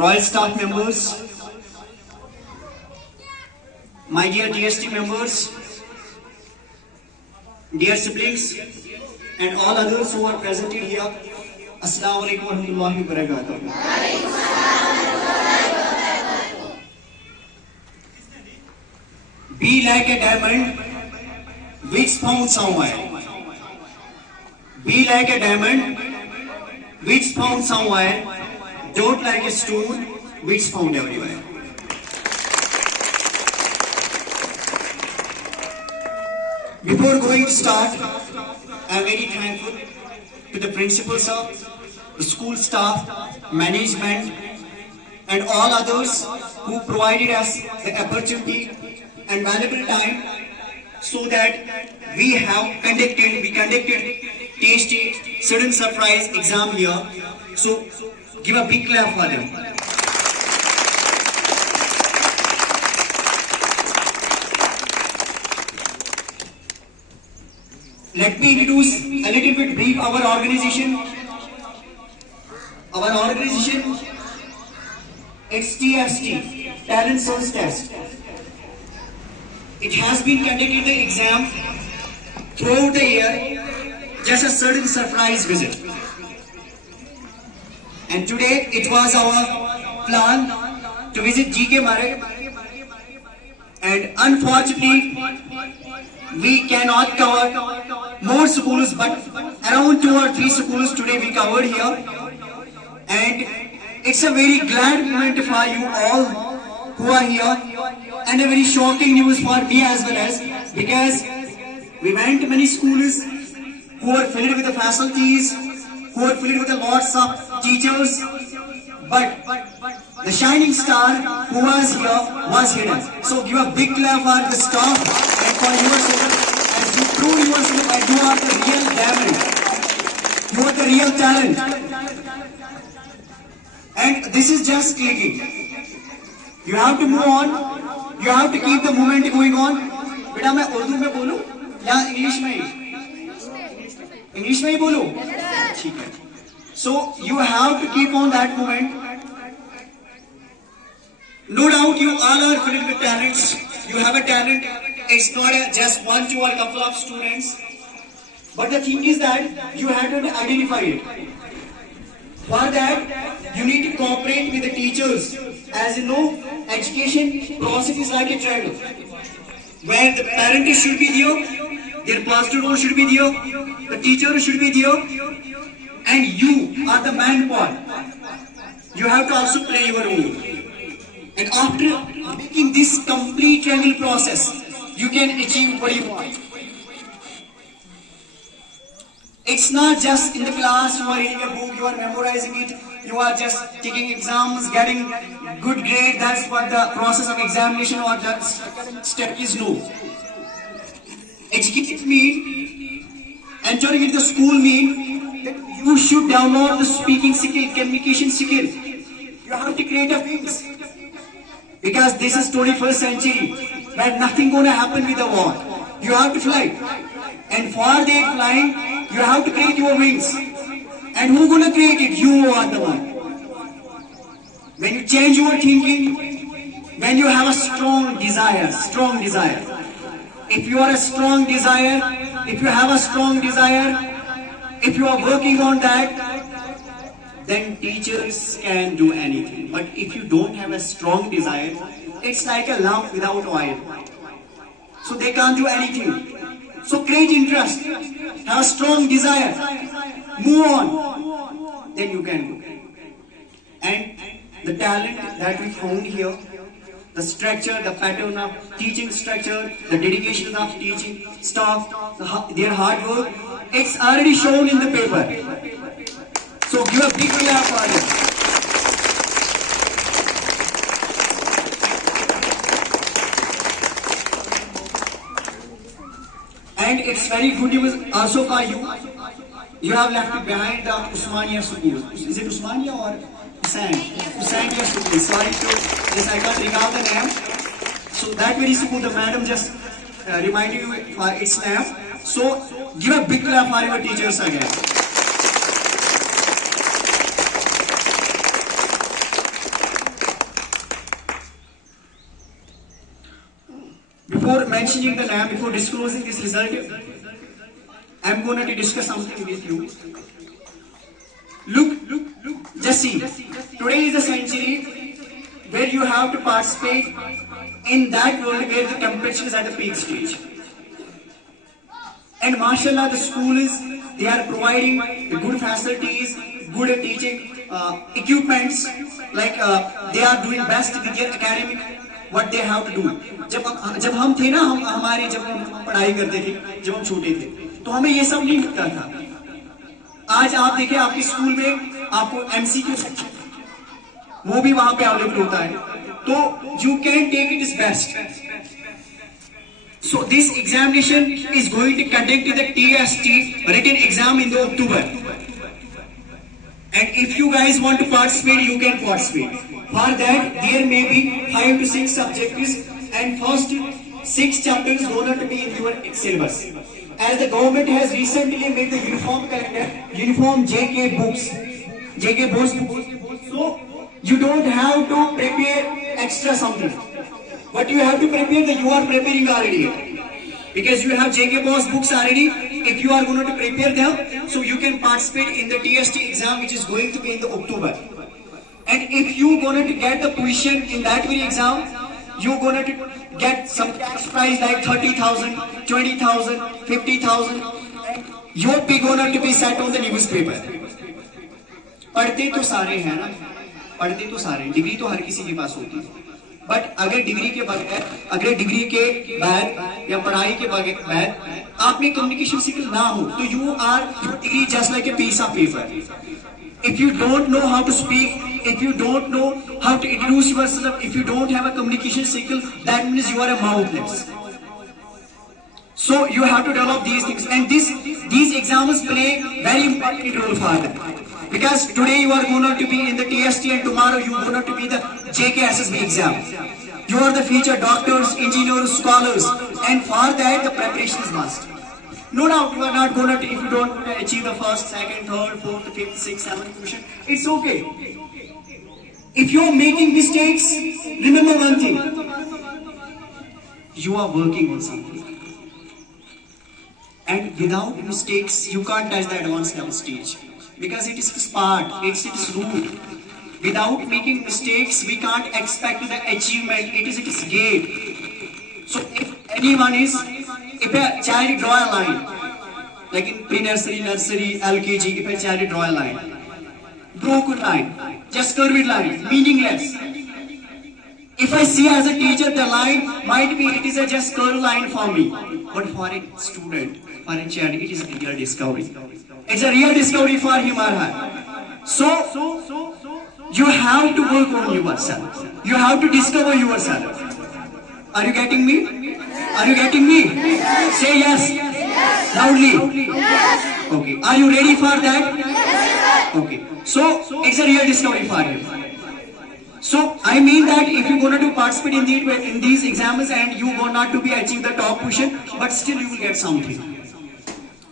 Royal staff members, my dear DST members, dear siblings, and all others who are present here, Assalamu alaikum wa rahmatullahi wa barakatuh. Be like a diamond which found somewhere. Be like a diamond which found somewhere. Don't like a stone which found everywhere. Before going to start, I am very thankful to the principal sir, the school staff, management, and all others who provided us the opportunity and valuable time so that we conducted tasty sudden surprise exam here. So give a big clap for them. Let me introduce a little bit brief our organization. Our organization, it's TST, Talent Search Test. It has been conducted the exam throughout the year, just a certain surprise visit. And today it was our plan to visit GK Marag, and unfortunately we cannot cover more schools, but around 2 or 3 schools today we covered here. And it's a very glad moment for you all who are here, and a very shocking news for me as well, as because we went to many schools who are filled with the facilities, who are filled with the lots of teachers, but the shining star who was here was hidden. So give a big clap for the staff and for yourself, as you prove yourself that you are the real diamond, you are the real talent. And this is just clicking. You have to move on. You have to keep the movement going on. बेटा मैं उर्दू में बोलूं या English में ही? English में ही बोलूं? ठीक है. So you have to keep on that movement. No doubt you all are filled with talents. You have a talent. It's not just 1, 2 or a couple of students. But the thing is that you have to identify it. For that, you need to cooperate with the teachers. As you know, education process is like a triangle, where the parent should be there, their pastor role should be there, the teacher should be there, and you are the man part. You have to also play your role. And after making this complete triangle process, you can achieve what you want. It's not just in the class, you are reading a book, you are memorizing it, you are just taking exams, getting good grade. That's what the process of examination or the step is. No. Education means, entering into the school means that you should develop the speaking skill, communication skill. You have to create a wings. Because this is 21st century, where nothing gonna happen with the war. You have to fly. And for that flying, you have to create your wings. And who gonna create it? You are the one. When you change your thinking, when you have a strong desire, if you are a strong desire, if you have a strong desire, if you are working on that, then teachers can do anything. But if you don't have a strong desire, it's like a lamp without oil. So they can't do anything. So create interest, have a strong desire, move on, then you can do. And the talent that we found here, the structure, the pattern of teaching structure, the dedication of teaching staff, their hard work, it's already shown in the paper. So give a big clap for it. And it's very good news also for you. You have left behind the Usmania school. Is it Usmania or Hussain? Hussainiya school. Sorry to this, I can't recall the name. So that very school, the madam just reminded you for its name. So give a big clap for your teachers again. mentioning the name, before disclosing this result, I'm going to discuss something with you. Look, just see. Today is a century where you have to participate in that world where the temperature is at the peak stage. And mashallah, the school they are providing the good facilities, good teaching equipments, like they are doing best with their academic, what they have to do. जब हम थे ना, हमारे जब हम पढ़ाई करते थे, जब हम छोटे थे, तो हमें ये सब नहीं मिलता था. आज आप देखिए आपके स्कूल में आपको MCQ सेक्शन वो भी वहां पे अवेलेबल होता है, तो you can take it as best. So this examination is going to conduct the TST written exam in the October. And if you guys want to participate, you can participate. For that, there may be 5 to 6 subjects, and first 6 chapters going to be in your syllabus. As the government has recently made the uniform calendar, uniform JK books, so you don't have to prepare extra something. But you have to prepare that you are preparing already. Because you have JK Boss books already, if you are going to prepare them, so you can participate in the TST exam which is going to be in the October. And if you going to get the position in that very exam, you going to get some cash prize like 30,000, 20,000, 50,000. Your pay going to be set on the newspaper. पढ़ते तो सारे हैं ना, पढ़ते तो सारे, degree तो हर किसी के पास होती है. बट अगर डिग्री के बगैर, अगर डिग्री के बाद या पढ़ाई के बाद आप में कम्युनिकेशन स्किल ना हो, तो your degree just like a piece of paper. If you don't know how to speak, if you don't know how to introduce yourself, if you don't have a communication skill, that means you are a mouthless. So you have to develop these things, and these exams play very important role for them. Because today you are going to be in the TST and tomorrow you are going to be the JKSSB exam. You are the future doctors, engineers, scholars, and for that the preparation is must. No doubt you are not going to, if you don't achieve the first, second, third, fourth, fifth, sixth, seventh position, it's okay. If you are making mistakes, remember one thing. You are working on something. And without mistakes, you can't touch the advanced level stage. Because it is part, it's rule. Without making mistakes, we can't expect the achievement. It is gate. So if anyone is, if a child draw a line, like in pre-nursery, nursery, LKG, if a child draw a line, broken line, just curved line, meaningless. If I see as a teacher, the line might be, it is a just curved line for me. But for a student, for a child, it is a real discovery. It's a real discovery for him or her. So, you have to work on yourself. You have to discover yourself. Are you getting me? Are you getting me? Say yes. Loudly. Okay. Are you ready for that? Okay. So, it's a real discovery for you. So, I mean that if you're going to participate in these exams and you want not to be achieve the top position, but still you will get something.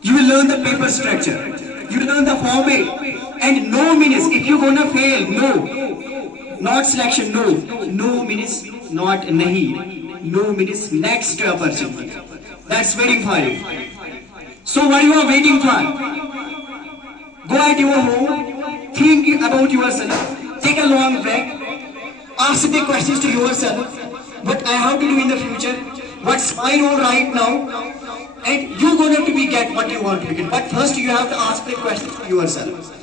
You will learn the paper structure. You will learn the format. And no means if you're gonna fail, no. Not selection, no. No means not nahi. No means next opportunity. That's waiting for you. So what you are waiting for? Go at your home, think about yourself, take a long break, ask the questions to yourself, what I have to do in the future, what's my role right now, and you're going to get what you want to get. But first you have to ask the question to yourself.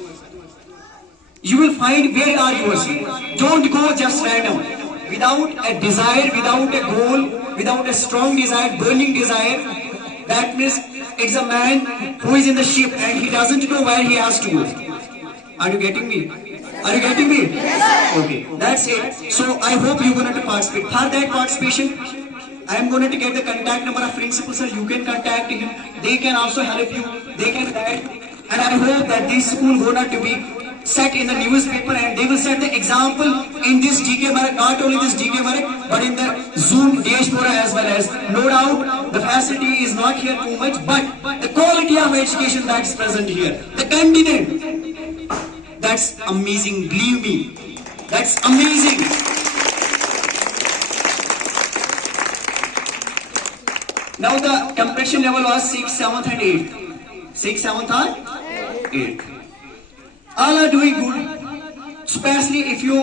You will find where are yourself. Don't go just random. Without a desire, without a goal, without a strong desire, burning desire, that means it's a man who is in the ship and he doesn't know where he has to go. Are you getting me? Are you getting me? Yes, okay, that's it. So I hope you're going to participate. For that participation, I am going to get the contact number of principal, sir. You can contact him. They can also help you. They can guide. And I hope that this school going to be set in the newspaper and they will set the example in this DK Marak, not only this DK Marak, but in the Zoom diaspora as well as. No doubt, the facility is not here too much, but the quality of education that is present here, the candidate, that's amazing, believe me, that's amazing. Now the compression level was 6th, 7th and 8th. 6th, 7th and 8th. All are doing good. Especially if you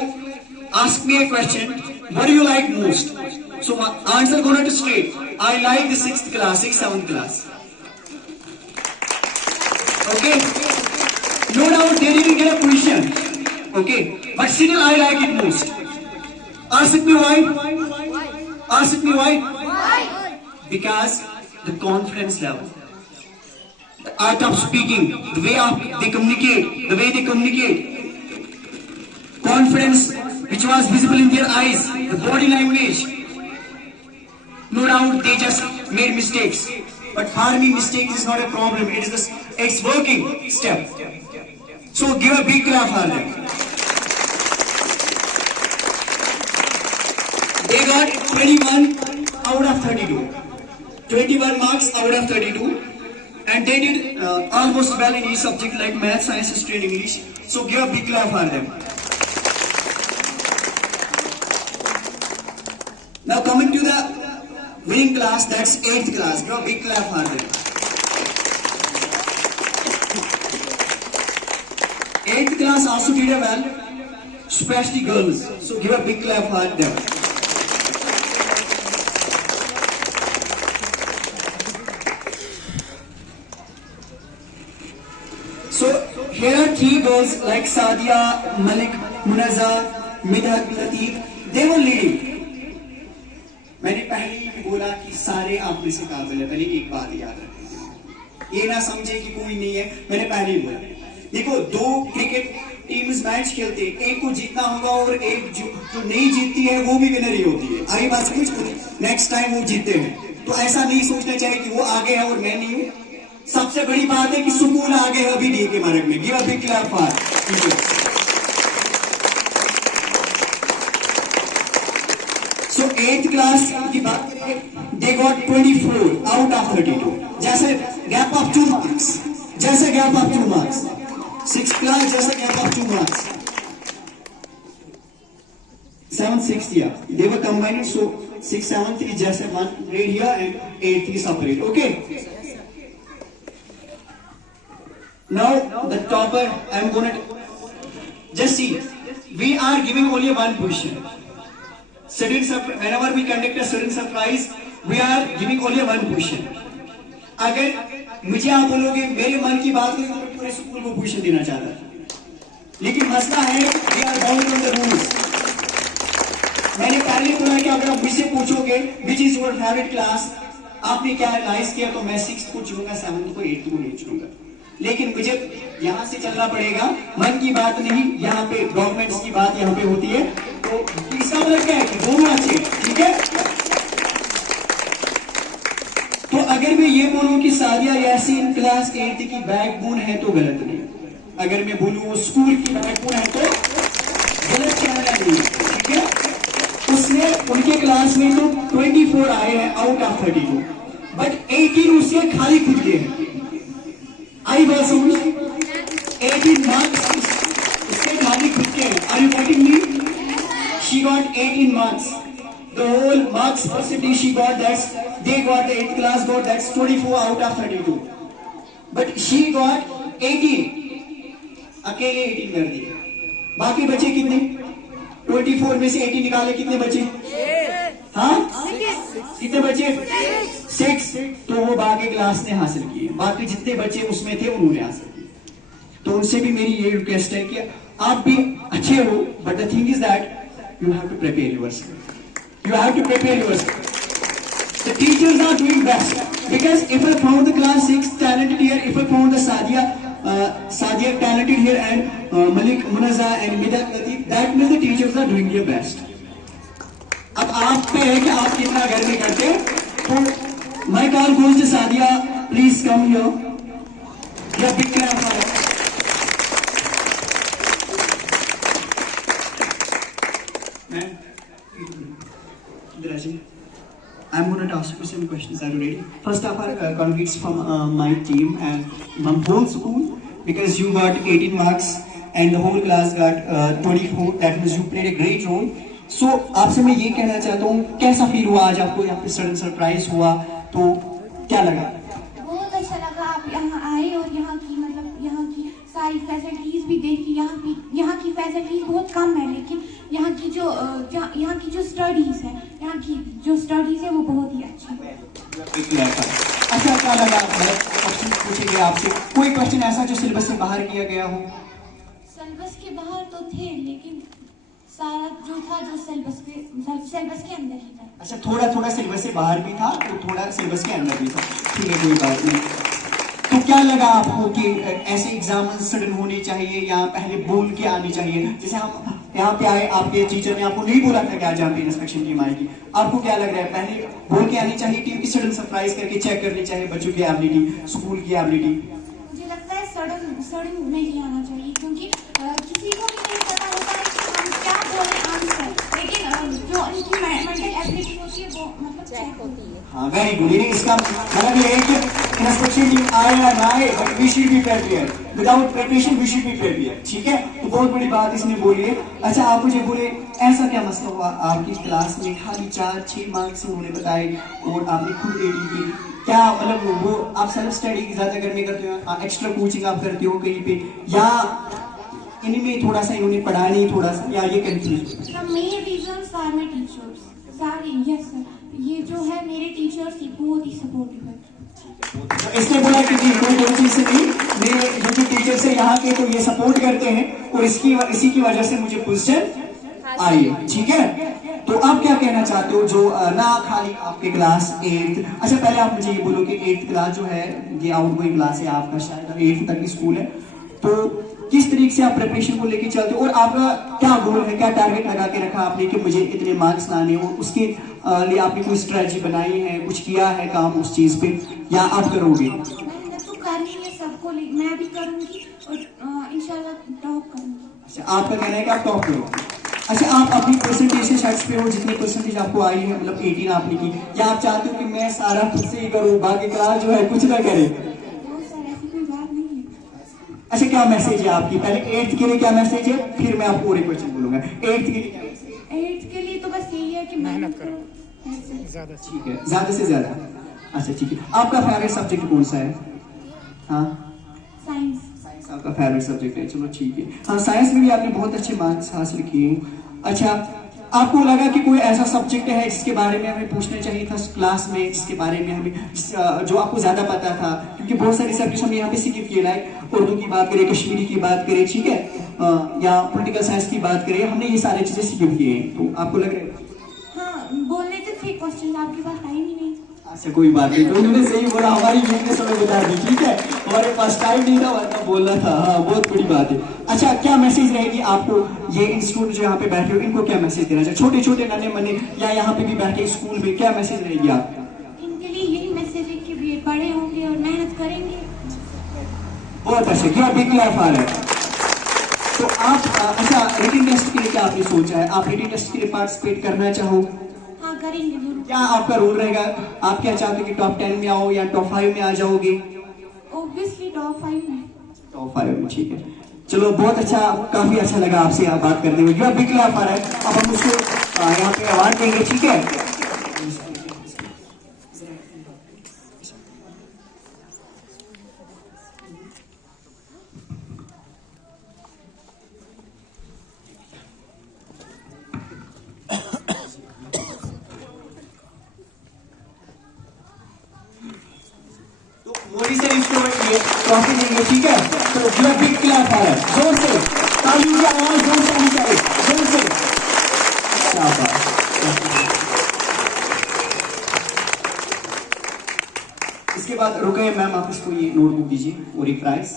ask me a question, what do you like most? So my answer gonna to straight. I like the 6th class, 6th, 7th class. Okay? No doubt they didn't get a position. Okay? But still I like it most. Ask me why? Ask me why? Because the confidence level, the art of speaking, the way they communicate, confidence which was visible in their eyes, the body language. No doubt they just made mistakes. But for me, mistakes is not a problem. It's working step. So give a big clap for them. They got 21 out of 32. 21 marks out of 32. And they did almost well in each subject like math, science, history and English. So give a big clap for them. Now coming to the winning class, that's 8th class. Give a big clap for them. 8th class also did well, especially girls. So give a big clap for them. So here are 3 girls like Sadia, Malik, Munazza, Midhat, Latif. They were leading. मैंने पहले ही बोला कि सारे आप में से काबिल है, पहले एक बात याद रखें, ये ना समझे कि कोई नहीं है, मैंने पहले ही बोला। देखो 2 क्रिकेट टीम्स मैच खेलते, एक को जीतना होगा और एक जो नहीं जीतती है वो भी विनर ही होती है। आगे बात समझ, नेक्स्ट टाइम वो जीतते हैं। तो ऐसा नहीं सोचना चाहिए कि वो आगे है और मैं नहीं हूँ। सबसे बड़ी बात है कि सुकून आगे है अभी डी के मार्ग में। Give a big clap for. So 8th class की बात करें, they got 24 out of 32. जैसे gap of 2 marks. 6th class जैसे gap of 2 marks. 7th, 6th yeah. They were combined, so 6th, 7th is just one grade here and 8th is separate. Okay. Now the topper, I'm gonna just see. We are giving only one position. Whenever we conduct a student surprise, we are giving only one position. अगर मुझे आप बोलोगे मेरे मन की बात है तो मैं पूरे स्कूल को पोजीशन देना चाहता था, लेकिन मसला है we are bound on the rules. मैंने पहले बोला कि अगर आप मुझसे पूछोगे which is your favorite class, आपने क्या एनालाइज किया, तो मैं 6th को चुनूंगा, 7th को, 8th को नहीं चुनूंगा। लेकिन मुझे यहाँ से चलना पड़ेगा, मन की बात नहीं, यहाँ पे डॉक्यूमेंट्स की बात यहाँ पे होती है। तो इसका मतलब क्या है कि दोनों अच्छे, ठीक है। तो अगर मैं ये बोलूं कि सादिया यासीन क्लास 8 की बैकबोन है तो गलत नहीं। अगर मैं बोलूं वो स्कूल की बैकबोन है तो गलत कहना नहीं, ठीक है। उसने उनके क्लास में तो 24 आए हैं आउट ऑफ 32, बट 18 उससे खाली खुद के हैं। आई बात समझ, 18 मार्क्स उसके खाली खुद के हैं। Are you getting me? She got 18 marks. The whole marks percentage she got, they got the 8th class got, that's 24 out of 32. But she got 18. अकेले 18 कर दिए। बाकी बचे कितने? 24 में से 18 निकाले, कितने बचे? हाँ? कितने बचे? 6। तो वो बाकी क्लास ने हासिल किए, बाकी जितने बचे उसमें थे उन्होंने हासिल किए। तो उनसे भी मेरी ये रिक्वेस्ट है कि आप भी अच्छे हो, but the thing is that you have to prepare yourself. You have to prepare yourself. The teachers are doing best, because if I found the class 6 talented here, if I found the Sadia talented here and Malik, Munazza and Midhat Latif, that means the teachers are doing their best. अब आप पे है कि आप कितना घर में करते हैं। तो my call goes to Sadia, please come here. Yeah, big clap for her. I'm going to ask you some questions. Are you ready? First of all, congrats from my team and my whole school, because you got 18 marks and the whole class got 24. That means you played a great role. So आपसे मैं ये कहना चाहता हूँ, कैसा feel हुआ आज आपको यहाँ पे सडन सरप्राइज हुआ, तो क्या लगा? बहुत अच्छा लगा आप यहाँ आए और यहाँ की मतलब यहाँ की सारी फैसिलिटीज भी देखी। यहाँ की फैसिलिटीज बहुत कम है, लेकिन यहाँ की जो स्टडीज है, यहाँ की जो स्टडीज है वो बहुत ही अच्छी है। अच्छा, क्या लगा? क्वेश्चन पूछेंगे आपसे, कोई क्वेश्चन ऐसा जो सिलेबस से बाहर किया गया हो? सिलेबस के बाहर तो थे, लेकिन सारा जो था जो सिलेबस के अंदर ही था। अच्छा, थोड़ा सिलेबस से बाहर भी था तो थोड़ा सिलेबस के अंदर भी था, ठीक है, कोई बात नहीं। तो क्या लगा आपको कि ऐसे एग्जाम सडन होने चाहिए या पहले बोल के आनी चाहिए? जैसे हम यहाँ पे आए, आपके टीचर ने आपको नहीं बोला था कि आज यहाँ पे इंस्पेक्शन टीम आएगी, आपको क्या लग रहा है पहले बोल के आनी चाहिए टीम की, सडन सरप्राइज करके चेक करनी चाहिए बच्चों की एबिलिटी, स्कूल की एबिलिटी? मुझे लगता है सडन नहीं आना चाहिए, क्योंकि किसी को भी नहीं पता होता है कि हम क्या बोले आंसर, लेकिन जो उनकी मेंटल एबिलिटी होती है वो मतलब चेक होती है। हाँ, वेरी गुड। इसका मतलब ये है कि इंस्पेक्शन टीम आए या ना आए, but we should be prepared, without preparation we should be prepared, ठीक है? तो बहुत बड़ी बात इसने बोली है। अच्छा, आप मुझे बोले ऐसा क्या मसला हुआ आपकी क्लास में खाली 4-6 मार्क्स उन्होंने बताए और आपने खुद 80 की? क्या मतलब वो आप सेल्फ स्टडी ज्यादा करने करते हो, एक्स्ट्रा कोचिंग आप करते हो कहीं पे, या इनमें थोड़ा सा इन्होंने पढ़ा नहीं थोड़ा सा, या ये confuse? Main reasons are my teachers सारे। यस सर, ये जो है मेरे टीचर्स ही बहुत ही सपोर्टिव है। इसने बोला कि कोई चीज से नहीं, मेरे जो टीचर्स है यहाँ के तो ये सपोर्ट करते हैं और इसी की वजह से मुझे पोजीशन आई है, ठीक है? तो आप क्या कहना चाहते हो जो ना खाली आपके क्लास 8? अच्छा, पहले आप मुझे ये बोलो कि 8th क्लास जो है ये आउटगोइंग क्लास है आपका, शायद 8th तक की स्कूल है, तो किस तरीके से आप प्रिपरेशन को लेके चलते हो और आपका क्या गोल है, क्या टारगेट लगा के रखा आपने कि मुझे इतने मार्क्स लाने हो? उसके लिए आपने कोई स्ट्रेटजी बनाई है, कुछ किया है काम उस चीज पे, या आप करोगे? मेहनत तो करनी है सबको, मैं भी करूंगी और इंशाल्लाह टॉप करूंगी। अच्छा, आपका कहना है कि आप टॉप करो। अच्छा, आप अपनी परसेंटेज से सेटिस्फाई हो जितनी परसेंटेज आपको आई है, मतलब 18 आपने की, या आप चाहते हो कि मैं सारा खुद से ही करूँ, बाकी क्लास जो है कुछ ना करे? अच्छा, क्या मैसेज है आपकी? पहले 8th के लिए क्या मैसेज है, फिर मैं आपको और एक क्वेश्चन बोलूंगा। 8th के लिए? 8th के लिए तो बस यही है कि मेहनत करो ज्यादा। ठीक है, ज्यादा से ज्यादा। अच्छा, ठीक है। आपका फेवरेट सब्जेक्ट कौन सा है? हाँ, साइंस आपका फेवरेट सब्जेक्ट है, चलो ठीक है। हाँ, साइंस में भी आपने बहुत अच्छे मार्क्स हासिल किए। अच्छा, आपको लगा कि कोई ऐसा सब्जेक्ट है जिसके बारे में हमें पूछना चाहिए था क्लास में, जिसके बारे में हमें जो आपको ज्यादा पता था? क्योंकि बहुत सारे सब्जेक्ट हम यहाँ पे स्किप किए, लाइक उर्दू की बात करें, कश्मीरी की बात करें, ठीक है, या पॉलिटिकल साइंस की बात करें, हमने ये सारी चीजें स्किप किए हैं। तो आपको लग रहा है? हाँ, बोलने तो थे क्वेश्चन, आपके पास टाइम ही नहीं। अच्छा, कोई बात नहीं, तो उन्होंने सही बोला, हमारी वीकनेस हमें बता दी, ठीक है? हमारे पास टाइम नहीं था वरना बोलना था। हाँ, बहुत बड़ी बात है। अच्छा, क्या मैसेज रहेगी आपको, ये इंस्टीट्यूट जो यहाँ पे बैठे हो इनको क्या मैसेज देना चाहिए, छोटे छोटे नन्हे मन्ने या यहाँ पे भी बैठे स्कूल में, क्या मैसेज रहेगी आप? इनके लिए यही मैसेज है कि वे बड़े होंगे और मेहनत करेंगे। बहुत अच्छा, क्या बिग क्लैप आ रहा है। तो आप अच्छा, रिटन टेस्ट के लिए क्या आपने सोचा है? आप रिटन टेस्ट के लिए पार्टिसिपेट करना चाहो? हाँ, करेंगे जरूर। क्या आपका रोल रहेगा? आप क्या चाहते हो कि टॉप 10 में आओ या टॉप 5 में आ जाओगे? ऑब्वियसली टॉप 5 में। टॉप 5 में, ठीक है। चलो, बहुत अच्छा, काफी अच्छा लगा आपसे यहाँ बात करते हुए। बिग क्लैप आ रहा है। अब हम उसको यहाँ पे अवार्ड देंगे, ठीक है? मोदी से इसको ये ट्रॉफी देंगे, ठीक है? तो जो बिग क्लैप आ रहा है, जोर से तालियों की आवाज जोर से आनी चाहिए, जोर से। शाबाश। इसके बाद रुके मैम, आप इसको ये नोटबुक दीजिए और एक प्राइस।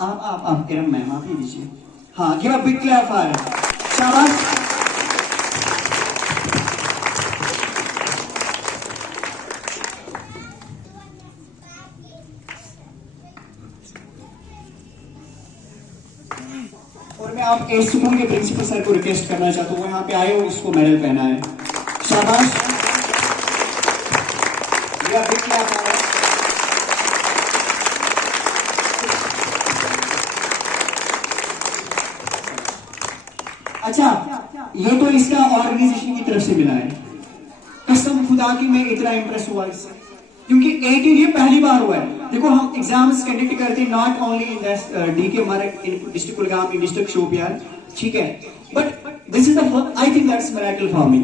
आप किरण मैम आप ही दीजिए। हाँ, गिव अ बिग क्लैप आ रहा है, शाबाश। और मैं आप एस स्कूल के प्रिंसिपल सर को रिक्वेस्ट करना चाहता हूँ, वो यहाँ पे आए और इसको मेडल पहना है, शाबाश। अच्छा, ये तो इसका ऑर्गेनाइजेशन की तरफ से मिला है। कसम खुदा की मैं इतना इंप्रेस हुआ इससे। क्योंकि 18 ये पहली बार हुआ है। देखो हम एग्जाम्स कंडक्ट करते हैं not only in DK Marg in district Kulgam in district Shopian, ठीक है, but this is the I think that's miracle for me.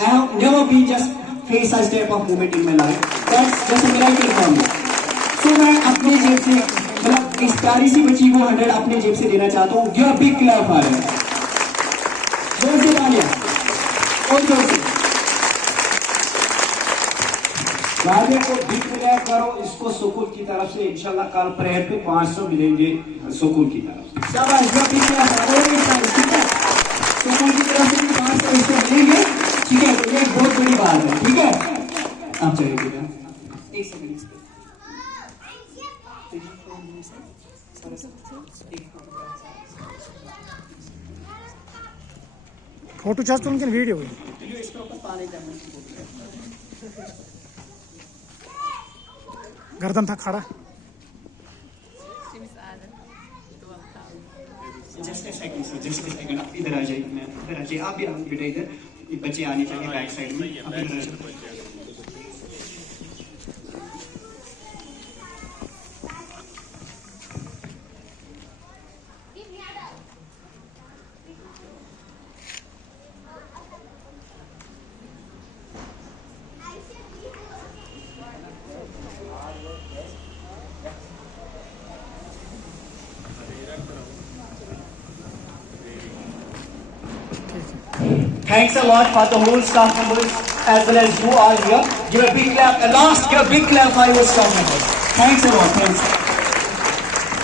I have never been just face such type of moment in my life, that's just a miracle for me. So मैं अपने जेब से मतलब इस प्यारी सी बच्ची को 100 अपने जेब से देना चाहता हूँ। Give a big clap for her, जोर से तालियां और जोर से। गाने को बिग क्लैप करो इसको स्कूल की तरफ से। इंशाल्लाह कल प्रेयर पे 500 मिलेंगे स्कूल की तरफ से। शाबाश, गिव अ बिग क्लैप और इस टाइम, ठीक है, स्कूल की तरफ से भी 500 इसको मिलेंगे, ठीक है, तो ये एक बहुत बड़ी बात है, ठीक है। आप चलिए बेटा, एक सेकंड फोटो चाहते उनके वीडियो गर्दन था खड़ा। जस्ट अ सेकंड, आप इधर आ जाइए, मैं इधर आ जाइए, आप भी बेटा इधर, ये बच्चे आने चाहिए बैक साइड में, आप इधर आ जाइए। Thanks a lot for the whole staff members as well as you are here. Give a big clap, a last give a big clap for your staff members. Thanks a lot, thanks.